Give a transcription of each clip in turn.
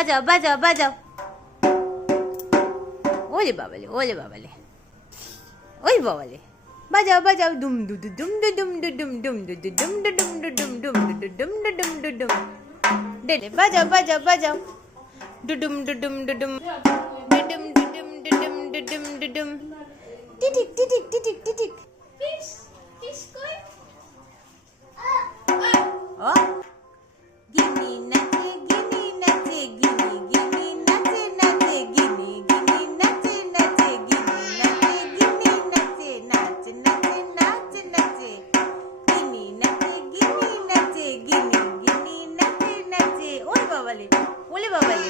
বাজাও বাজাও বাজাও। ওলে বাবালে ওলে বাবালে ওই বাবালে বাজাও বাজাও দুম দু দু দুম দু দুম দু দুম দুম দু দু দুম দু দুম দু দুম দুম দু দুম দু দুম দু দুম দে বাজাও বাজাও বাজাও ডুডুম ডুডুম ডুডুম ডুডুম ডুডুম ডুডুম ডুডুম ডুডুম টিটিক টিটিক টিটিক টিটিক ফিশ ফিশ কই ও গিনি নাচে গিনি নাচে গিনি গিনি নাচে নাচে গিনি গিনি নাচে নাচে গিনি নাচে গিনি নাচে নাচ নাচে নাচ নাচে গিনি নাচে গিনি নাচে গিনি গিনি নাচে নাচে ওরে বাবালে ওলে বাবালে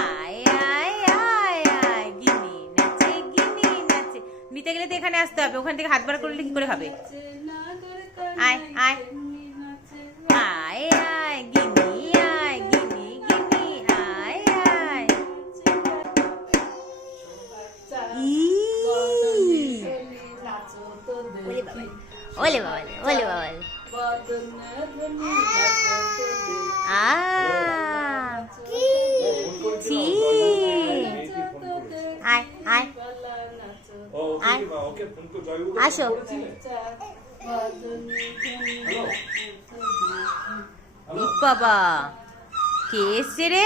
আয় আয় আয় আয় গিনি নাচে নিতে গেলে তো এখানে আসতে হবে, ওখান থেকে হাত বার করলে কি করে হবে? আয় আয় আয় আয় গিনি আয় গিনি গিনি আয় আয় ওলে বাবালে ওলে বাবালে ওলে বাবালে আ ছি আয় আয় আয় আসো বাবা কে এসছে রে?